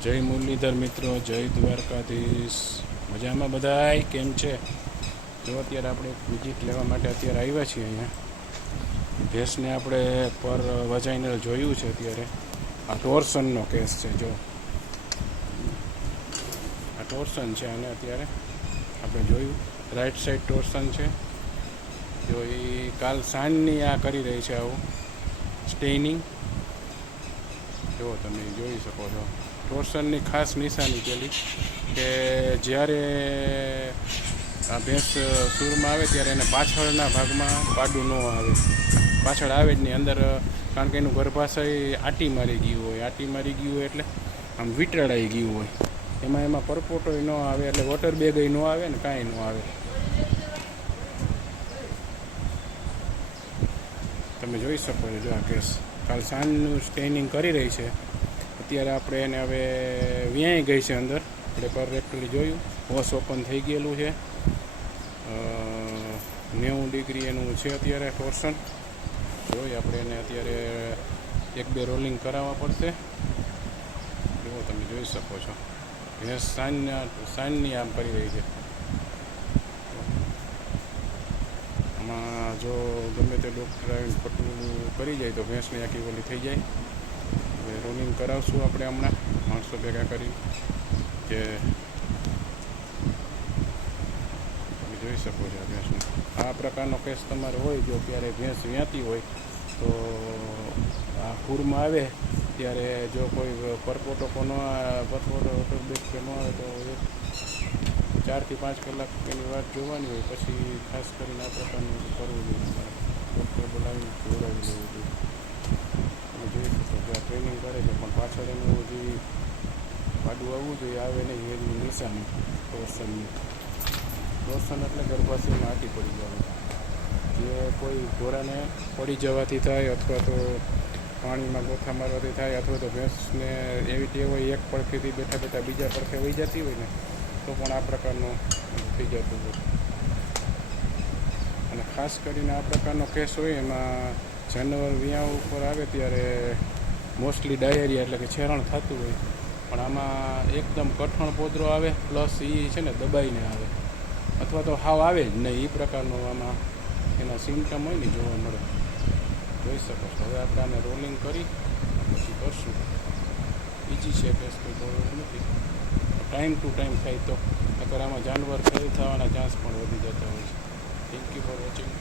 જય મુરલીધર મિત્રો, જય દ્વારકાધીશ. મજામાં બધાય કેમ છે? જો અત્યારે આપણે વિઝિટ લેવા માટે અત્યારે આવ્યા છીએ અહીંયા. ભેંસને આપણે પર વજાઈને જોયું છે. અત્યારે આ ટોર્સનનો કેસ છે. જો આ ટોર્સન છે અને અત્યારે આપણે જોયું રાઈટ સાઈડ ટોર્સન છે. જો એ કાલ સાંજની આ કરી રહી છે આવું સ્ટેનિંગ. જો તમે જોઈ શકો છો ટોર્સનની ખાસ નિશાની પેલી કે જ્યારે આ ભેંસ સૂરમાં આવે ત્યારે એને પાછળના ભાગમાં પાડું ન આવે, પાછળ આવે જ નહીં અંદર, કારણ કે એનું ગર્ભાશય આટી મારી ગયું હોય. આટી મારી ગયું હોય એટલે આમ વિટળાઈ ગયું હોય. એમાં પરપોટોય ન આવે, એટલે વોટર બેગય ન આવે ને કાંઈ ન આવે. તમે જોઈ શકો છો. જો આ કેસ કાલ સાંજનું સ્ટેનિંગ કરી રહી છે. અત્યારે આપણે એને હવે વ્યાઈ ગઈ છે અંદર. આપણે પરફેક્ટલી જોયું વોશ ઓપન થઈ ગયેલું છે. 90 ડિગ્રી એનું છે અત્યારે ટોર્સન. જોઈ આપણે એને અત્યારે 1-2 રોલિંગ કરાવવા પડશે. જો તમે જોઈ શકો છો ભેંસ સાંજની આમ કરી રહી છે. આમાં જો ગમે તે ડૉક્ટર આવીને પટલું કરી જાય તો ભેંસની આખી ઓલી થઈ જાય. હવે રોલિંગ કરાવશું આપણે હમણાં માણસો ભેગા કરી. કે તમે જોઈ શકો છો ભેંસને આ પ્રકારનો કેસ તમારે હોય. જો ક્યારે ભેંસ વ્યાતી હોય તો આ પૂરમાં આવે ત્યારે જો કોઈ પરપોટો ન આવે તો 4 થી 5 કલાક એની વાત જોવાની હોય. પછી ખાસ કરીને આ પ્રકારનું કરવું જોઈએ. ડૉક્ટર બોલાવીને જોડાવી લેવું જોઈએ. તમે જોઈ શકો છો આ ટ્રેનિંગ કરે છે, પણ પાછળ એનું જે પાડું આવવું જોઈએ આવે નહીં એની નિશાની ટોર્સનની. ટોર્સન એટલે ગર્ભાશયમાં આટી પડી જવાનું. જે કોઈ ઘોડાને પડી જવાથી થાય, અથવા તો પાણીમાં ગોથા મારવાથી થાય, અથવા તો ભેંસને એવી ટેવ હોય એક પડખેથી બેઠા બેઠા બીજા પડખે વહી જતી હોય ને તો પણ આ પ્રકારનો થઈ જતું હોય. અને ખાસ કરીને આ પ્રકારનો કેસ હોય એમાં જાનવર વિયાવ ઉપર આવે ત્યારે મોસ્ટલી ડાયરિયા એટલે કે છેરણ થતું હોય. પણ આમાં એકદમ કઠણ પોદરો આવે, પ્લસ એ છે ને દબાઈને આવે, અથવા તો હાવ આવે જ નહીં. એ પ્રકારનું આમાં એના સિમ્ટમ હોય ને જોવા મળે. જોઈ શકો છો. હવે આપણે આને રોલિંગ કરી પછી કરશું. ઇઝી છે કેસ, કોઈ બહુ નથી. ટાઈમ ટુ ટાઈમ થાય તો અગર આમાં જાનવર ફેલ થવાના ચાન્સ પણ વધી જતા હોય છે. Thank you for watching.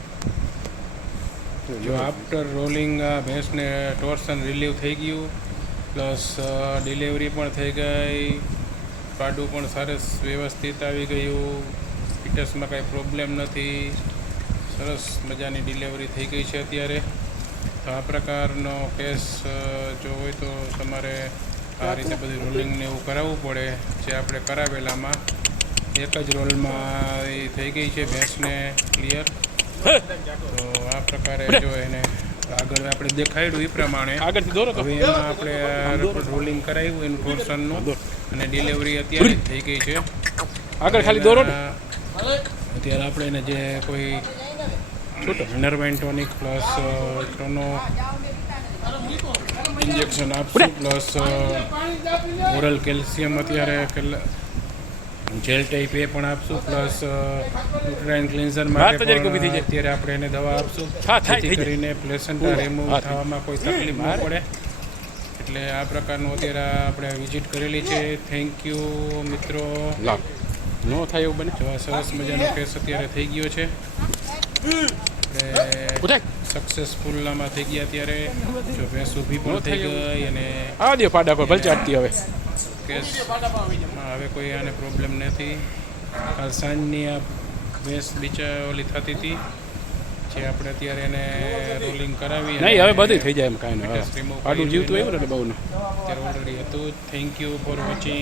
જો આફ્ટર રોલિંગ ભેંસને ટોર્સન રિલીવ થઈ ગયું, પ્લસ ડિલિવરી પણ થઈ ગઈ, પાડું પણ સરસ વ્યવસ્થિત આવી ગયું, ફિટસમાં કાંઈ પ્રોબ્લેમ નથી, સરસ મજાની ડિલિવરી થઈ ગઈ છે અત્યારે. તો આ પ્રકારનો કેસ જો હોય તો તમારે આ રીતે બધું રોલિંગને એવું કરાવવું પડે. જે આપણે કરાવેલામાં એક જ રોલમાં એ થઈ ગઈ છે ભેંસને ક્લિયર. તો આ પ્રકારે જો એને આગળ આપણે દેખાડ્યું એ પ્રમાણે હવે એમાં આપણે રોલિંગ કરાવ્યું એનું ટોર્સનનું, અને ડિલિવરી અત્યારે થઈ ગઈ છે. આગળ ખાલી દોરો. અત્યારે આપણે એને જે કોઈ નર્વાઇન ટોનિક પ્લસ ટોનો ઇન્જેક્શન આપશું, પ્લસ ઓરલ કેલ્શિયમ અત્યારે જેલ ટાઈપ એ પણ આપશું, પ્લસ યુટ્રાઇન ક્લિન્ઝર માટે અત્યારે આપણે એને દવા આપશું, જેથી કરીને પ્લેસેન્ટા રિમૂવ થવામાં કોઈ તકલીફ ન પડે. એટલે આ પ્રકારનું અત્યારે આપણે વિઝિટ કરેલી છે. થેન્ક યુ મિત્રો. ન થાય એવું બને. જો આ સરસ મજાનો કેસ અત્યારે થઈ ગયો છે. આપણે સક્સેસફુલમાં થઈ ગયા અત્યારે. જો ભેંસ ઊભી પણ થઈ ગઈ અને હવે કેસમાં હવે કોઈ આને પ્રોબ્લેમ નથી. કાલ સાંજની આ ભેંસ ઓલી થતી હતી જે આપણે અત્યારે એને રોલિંગ કરાવી. નહીં હવે બધું થઈ જાય એમ કાંઈ નહીં. રિમૂવ જીવતું આવ્યું ને બહુ અત્યારે ઓલરેડી હતું. Thank you for watching.